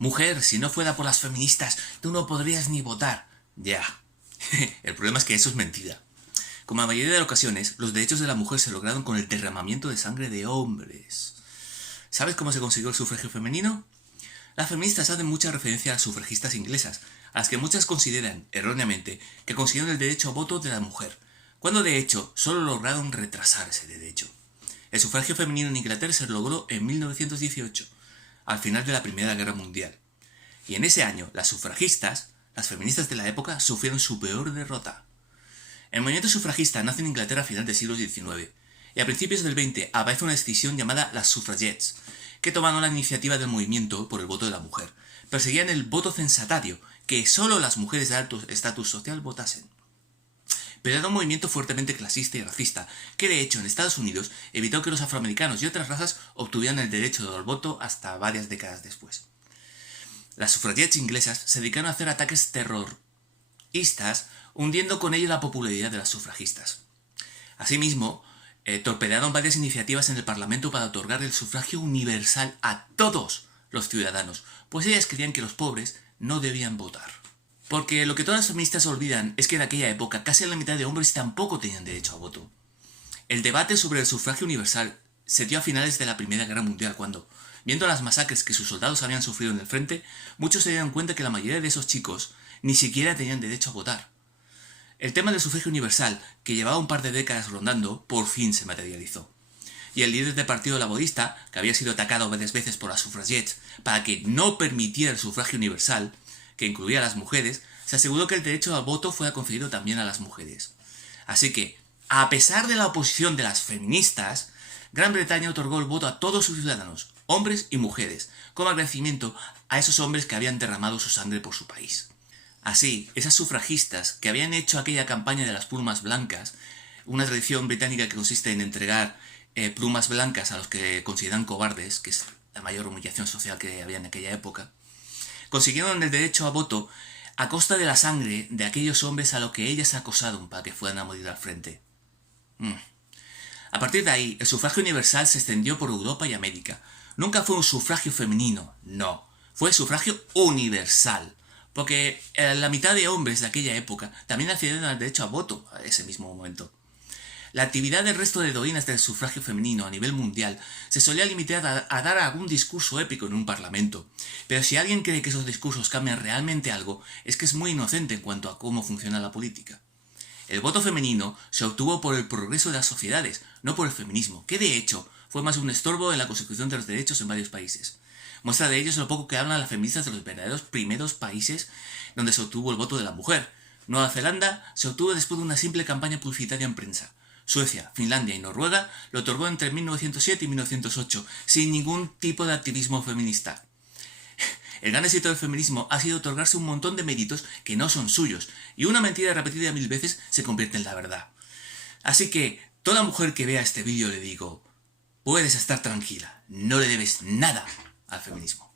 Mujer, si no fuera por las feministas, tú no podrías ni votar. Ya. El problema es que eso es mentira. Como en la mayoría de ocasiones, los derechos de la mujer se lograron con el derramamiento de sangre de hombres. ¿Sabes cómo se consiguió el sufragio femenino? Las feministas hacen mucha referencia a las sufragistas inglesas, a las que muchas consideran, erróneamente, que consiguieron el derecho a voto de la mujer, cuando de hecho solo lograron retrasar ese derecho. El sufragio femenino en Inglaterra se logró en 1918, al final de la Primera Guerra Mundial. Y en ese año, las sufragistas, las feministas de la época, sufrieron su peor derrota. El movimiento sufragista nace en Inglaterra a final del siglo XIX, y a principios del XX aparece una decisión llamada las suffragettes, que tomaron la iniciativa del movimiento por el voto de la mujer. Perseguían el voto censatario, que solo las mujeres de alto estatus social votasen. Pero era un movimiento fuertemente clasista y racista, que de hecho en Estados Unidos evitó que los afroamericanos y otras razas obtuvieran el derecho al voto hasta varias décadas después. Las sufragettes inglesas se dedicaron a hacer ataques terroristas, hundiendo con ello la popularidad de las sufragistas. Asimismo, torpedearon varias iniciativas en el Parlamento para otorgar el sufragio universal a todos los ciudadanos, pues ellas creían que los pobres no debían votar. Porque lo que todas las feministas olvidan es que en aquella época casi la mitad de hombres tampoco tenían derecho a voto. El debate sobre el sufragio universal se dio a finales de la Primera Guerra Mundial cuando, viendo las masacres que sus soldados habían sufrido en el frente, muchos se dieron cuenta que la mayoría de esos chicos ni siquiera tenían derecho a votar. El tema del sufragio universal, que llevaba un par de décadas rondando, por fin se materializó. Y el líder del Partido Laborista, que había sido atacado varias veces por las sufragettes para que no permitiera el sufragio universal, que incluía a las mujeres, se aseguró que el derecho al voto fuera concedido también a las mujeres. Así que, a pesar de la oposición de las feministas, Gran Bretaña otorgó el voto a todos sus ciudadanos, hombres y mujeres, como agradecimiento a esos hombres que habían derramado su sangre por su país. Así, esas sufragistas que habían hecho aquella campaña de las plumas blancas, una tradición británica que consiste en entregar plumas blancas a los que consideran cobardes, que es la mayor humillación social que había en aquella época, consiguieron el derecho a voto a costa de la sangre de aquellos hombres a los que ellas acosaron para que fueran a morir al frente. A partir de ahí, el sufragio universal se extendió por Europa y América. Nunca fue un sufragio femenino, no, fue sufragio universal. Porque la mitad de hombres de aquella época también accedieron al derecho a voto a ese mismo momento. La actividad del resto de heroínas del sufragio femenino a nivel mundial se solía limitar a dar algún discurso épico en un parlamento, pero si alguien cree que esos discursos cambian realmente algo, es que es muy inocente en cuanto a cómo funciona la política. El voto femenino se obtuvo por el progreso de las sociedades, no por el feminismo, que de hecho fue más un estorbo en la consecución de los derechos en varios países. Muestra de ello es lo poco que hablan las feministas de los verdaderos primeros países donde se obtuvo el voto de la mujer. Nueva Zelanda se obtuvo después de una simple campaña publicitaria en prensa. Suecia, Finlandia y Noruega lo otorgó entre 1907 y 1908, sin ningún tipo de activismo feminista. El gran éxito del feminismo ha sido otorgarse un montón de méritos que no son suyos, y una mentira repetida 1000 veces se convierte en la verdad. Así que, toda mujer que vea este vídeo le digo, puedes estar tranquila, no le debes nada al feminismo.